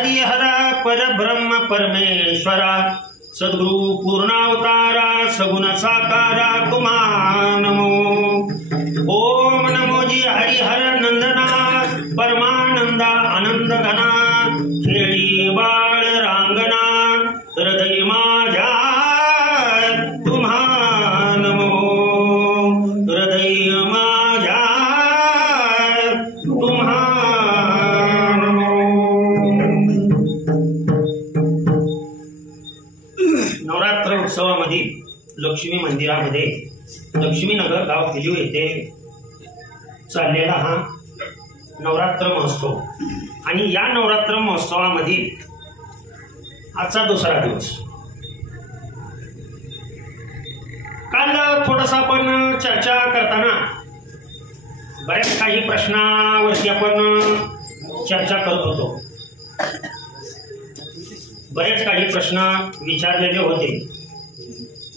हरिहरा परब्रह्म परमेश्वरा सद्गुरु पूर्णावतारा सगुण साकारा तुम्हा नमो। ओम नमो जी हरिहर नंदना परमानंदा आनंद घना खेळी बाळ रांगणा हृदय माझ्या तुम्हा नमो। हृदय माझ्या तुम्हा नमो। नवरात्र उत्सवामध्ये लक्ष्मी मंदिरामध्ये लक्ष्मीनगर गाव किल्ली येथे चाललेला हा नवरात्र महोत्सव आणि या नवरात्र महोत्सवामध्ये आजचा दुसरा दिवस। काल थोडंसं आपण चर्चा करताना बऱ्याच काही प्रश्नावरती आपण चर्चा करत होतो। बरेच काही प्रश्न विचारलेले होते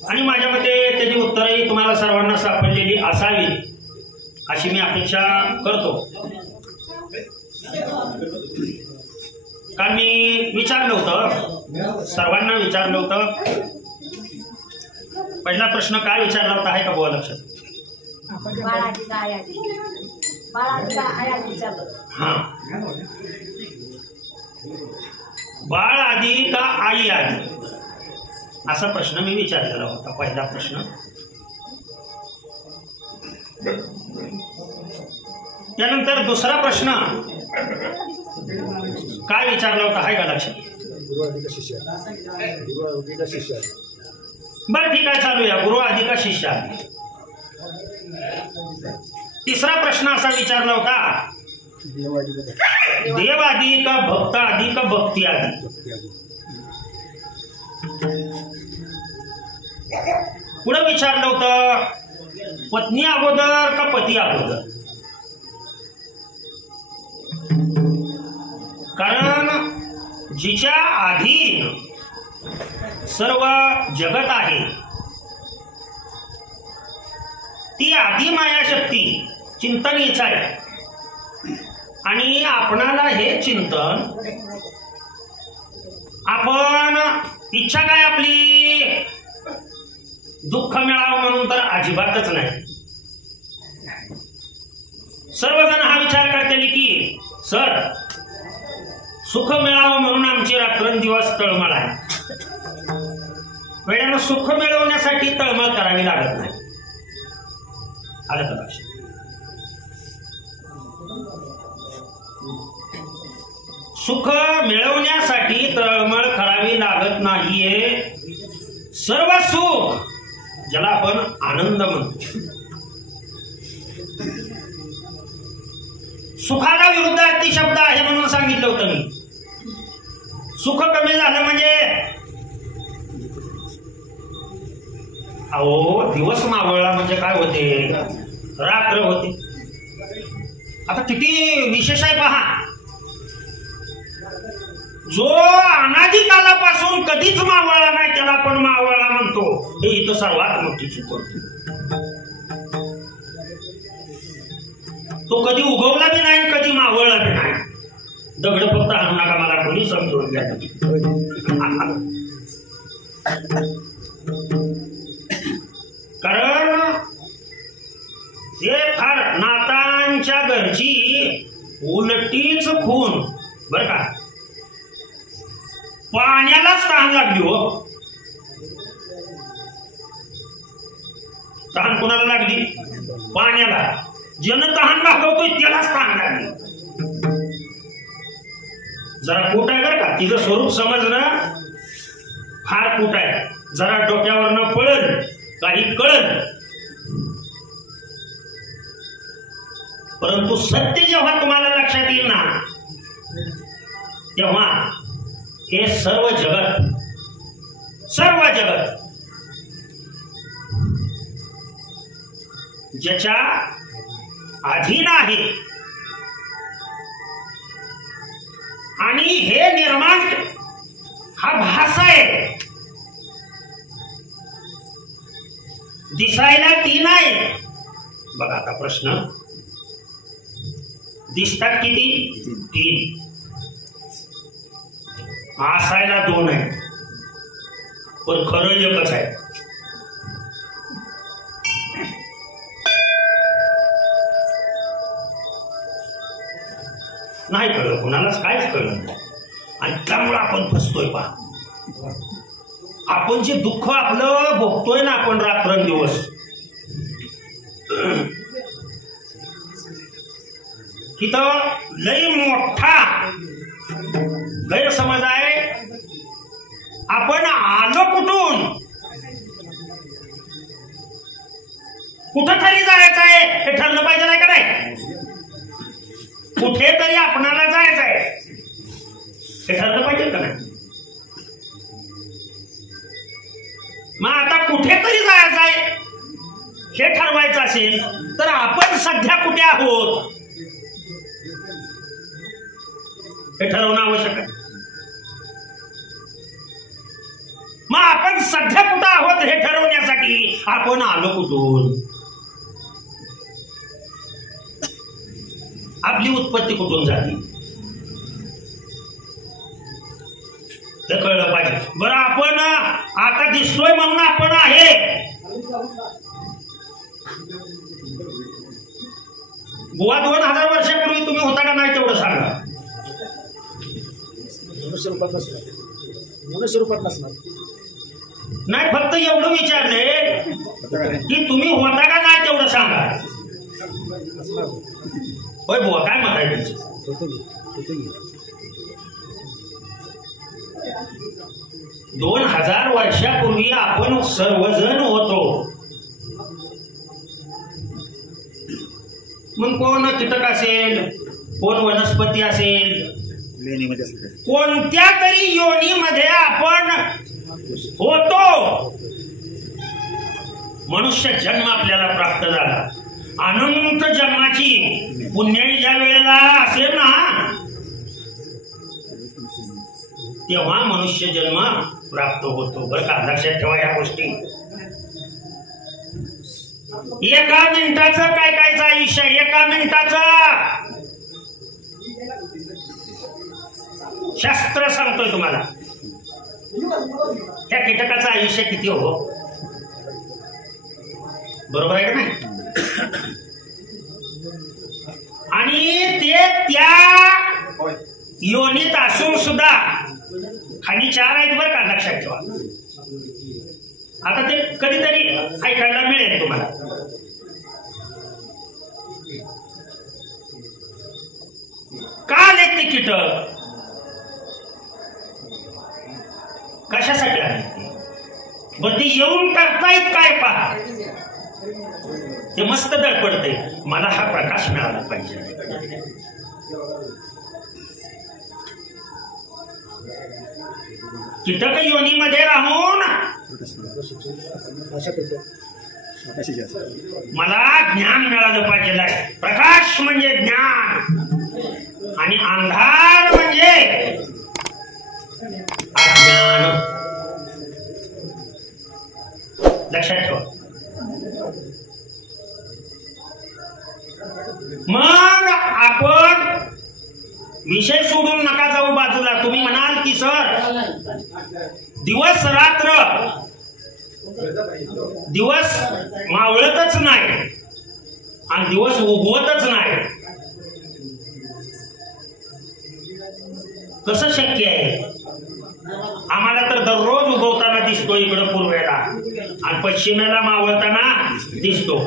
आणि माझ्या मते त्याची उत्तरही तुम्हाला सर्वांना सापडलेली असावी अशी मी अपेक्षा करतो। काल मी विचारलं होतं, सर्वांना विचारलं होतं। पहिला प्रश्न काय विचारला होता आहे का बुवा लक्षात? हा, बाळ आधी का आई आधी असा प्रश्न मी विचारलेला होता, पहिला प्रश्न। त्यानंतर दुसरा प्रश्न काय विचारला होता आहे का लक्षात? बरं ठीक आहे, चालूया। गुरु आधी का शिष्य आधी। तिसरा प्रश्न असा विचारला होता, देव आधी का भक्त आधी का भक्ती आधी। पुढे विचारलं होतं, पत्नी अगोदर का पती अगोदर। कारण जिच्या अधीन सर्व जगत आहे ती आधी मायाशक्ती चिंतन हीच आहे आणि आपणाला हे चिंतन आपण इच्छा काय आपली दुःख मिळावं म्हणून तर अजिबातच नाही। सर्वजण हा विचार करतील की सर सुख मिळावं म्हणून आमची रात्रंदिवस तळमळ आहे। वेळेनं सुख मिळवण्यासाठी तळमळ करावी लागत नाही। आलं का लक्षात? सुख मिळवण्यासाठी तळमळ करावी लागत नाहीये। सर्व सुख ज्याला आपण आनंद म्हणतो, सुखाला विरुद्धार्थी शब्द आहे म्हणून सांगितलं होतं मी। सुख कमी झालं म्हणजे अहो दिवस मावळला म्हणजे काय होते, रात्र होते। आता किती विशेष आहे पहा, जो अनादी कालापासून कधीच मावळला नाही त्याला आपण मावळला म्हणतो, हे इथं सर्वात मोठी चूक होती। तो कधी उगवला बी नाही कधी मावळला बी नाही। दगड फक्त आणू नका, मला कोणी समजून घ्या। कारण हे फार नातांच्या घरची उलटीच खून बर का। पाण्यालाच तहान लागली हो। तहान कोणाला लागली? पाण्याला। जन तहान भागवतोय त्यालाच तहान लागली। जरा पोट आहे बरं का, तिचं स्वरूप समजणं फार पोट आहे। जरा डोक्यावरनं पळल काही कळल, परंतु सत्य जेव्हा तुम्हाला लक्षात येईल ना तेव्हा हे सर्व जगत ज्याच्या अधीन आहे आणि हे निर्माण हा भास आहे, दिसायला तीन आहे। बघा आता प्रश्न, दिसतात किती? तीन। असायला दोन आहे पण खरं एकच आहे. नाही कळलं कुणालाच, काहीच कळलं नाही. आणि त्यामुळे आपण फसतोय. पहा आपण जे दुःख आपलं भोगतोय ना आपण रात्रंदिवस, तिथं लई मोठा गैरसमज आहे. आपण आलो कुठून, कुठं तरी जायचं आहे हे ठरलं पाहिजे नाही का नाही. कुठेतरी आपणाला जायचं आहे हे ठरलं पाहिजे का नाही. मग आता कुठेतरी जायचं आहे हे ठरवायचं असेल तर आपण सध्या कुठे आहोत हे ठरवणं आवश्यक आहे. मग आपण सध्या कुठं आहोत हे ठरवण्यासाठी आपण आलो कुठून, आपली उत्पत्ती कुठून झाली हे कळलं पाहिजे. बरं आपण आता दिसतोय म्हणून आपण आहे, बुवा 2000 वर्षापूर्वी तुम्ही होता का नाही तेवढं सांगा. मनुष्य रूपात नसणार नाही, फक्त एवढं विचारलंय की तुम्ही होता का नाही तेवढं सांगा. होय बुवा, काय मत आहे तुमचं? 2000 वर्षापूर्वी आपण सर्वजण होतो. मग कोण कीटक असेल, कोण वनस्पती असेल, कोणत्या तरी योनीमध्ये आपण होतो. मनुष्य जन्म आपल्याला प्राप्त झाला. अनंत जन्माची पुण्याई ज्या वेळेला असेल ना तेव्हा मनुष्य जन्म प्राप्त होतो. बरं का, लक्षात ठेवा या गोष्टी. एका मिनिटाचं काय कायचं आयुष्य, एका मिनिटाचं शास्त्र सांगतोय तुम्हाला. त्या कीटकाचं आयुष्य किती हो, बरोबर आहे का नाही. आणि ते त्या योनीत असून सुद्धा खाली 4 आहेत बरं का, लक्षात ठेवा. आता ते कधीतरी ऐकायला मिळेल तुम्हाला. का आलेत ते कीटक, कशासाठी आले ते, बरं ते येऊन करतायत काय पहा. ते मस्त धडपडते, मला हा प्रकाश मिळाला पाहिजे. कीटक योनीमध्ये राहून मला ज्ञान मिळालं पाहिजे. प्रकाश म्हणजे ज्ञान आणि अंधार म्हणजे अज्ञान. लक्षात ठेवा. मग आपण विषय सोडून नका जाऊ बाजूला. तुम्ही म्हणाल की सर दिवस रात्र, दिवस मावळतच नाही आणि दिवस उगवतच नाही, कसं शक्य आहे. आम्हाला तर दररोज उगवताना दिसतो इकडं पूर्वेला आणि पश्चिमेला मावळताना दिसतो.